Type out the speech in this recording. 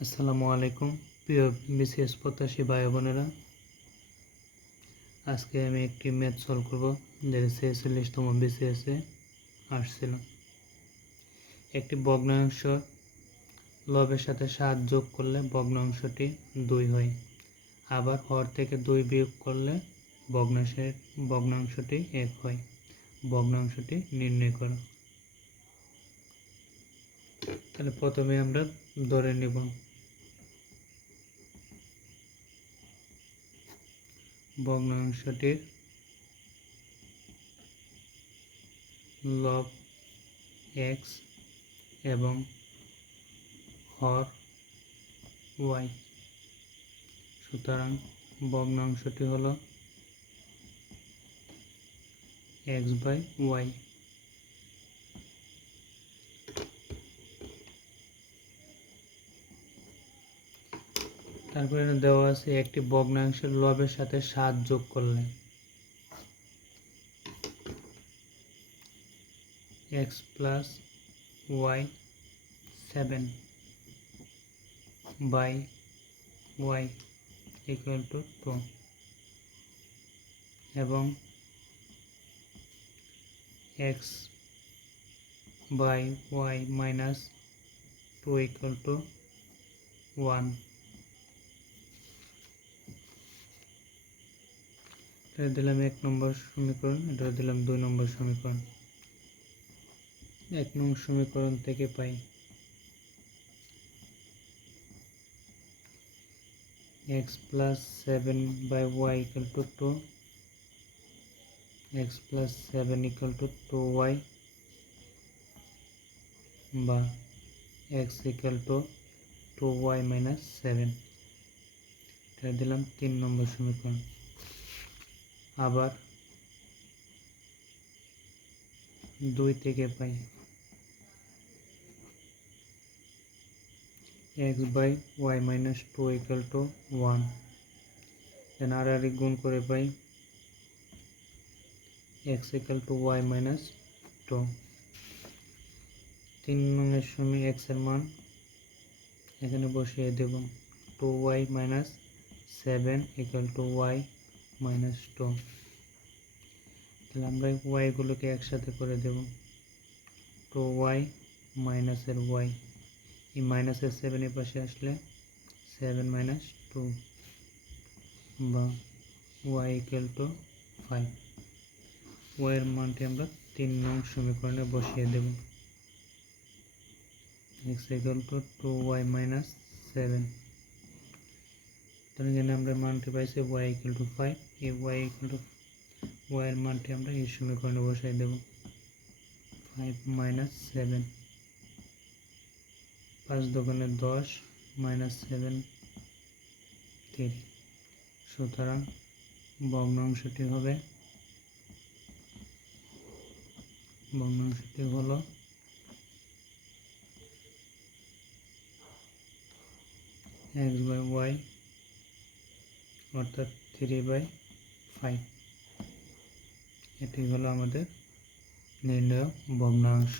আসসালামু আলাইকুম প্রিয় বিসিএস প্রত্যাশী ভাই বোনেরা, আজকে আমি একটি ম্যাথ সলভ করব যেটা 46তম বিসিএসে আসছিল। একটি ভগ্নাংশ লবের সাথে 7 যোগ করলে ভগ্নাংশটি 2 হয়, আবার হর থেকে 2 বিয়োগ করলে ভগ্নাংশটি 1 হয়। ভগ্নাংশটি নির্ণয় করো। তাহলে প্রথমে আমরা ধরে নিব ভগ্নাংশটির লব x এবং হর y। সুতরাং ভগ্নাংশটি হলো x/y। তারপরে দেওয়া আছে একটি ভগ্নাংশের লবের সাথে 7 যোগ করলে x + y 7/y = 2 এবং x/y - 2 = 1। এটা দিলাম 1 নম্বর সমীকরণ, এটা দিলাম 2 নম্বর সমীকরণ। 1 নং সমীকরণ থেকে পাই x + 7/y = 2, x + 7 = 2y বা x = 2y - 7। এটা দিলাম 3 নম্বর সমীকরণ। আবার 2 থেকে পাই x/y - 2 = 1। দেন আর গুণ করে পাই x = y - 2। 3 নংয়ের সময় x এর মান এখানে বসিয়ে দেব। 2y - 7 = y - 2। তাহলে আমরা y গুলোকে একসাথে করে দেব। 2y - এর y, এই মাইনাসের 7 এর পাশে আসলে 7 - 2 বা y = 5। y এর মানটি আমরা 3 নং সমীকরণে বসিয়ে দেব। x = 2y - 7। তাহলে এখানে আমরা মানটি পাইছি y = 5। এই y এর মানটি আমরা এই সমীকরণে বসাই দেব। 5 - 7, 5 দোকানে 10 -7 3। সুতরাং ভগ্নাংশটি হলো x/y অর্থাৎ 3/5। এটি হলো আমাদের নির্ণেয় ভগ্নাংশ।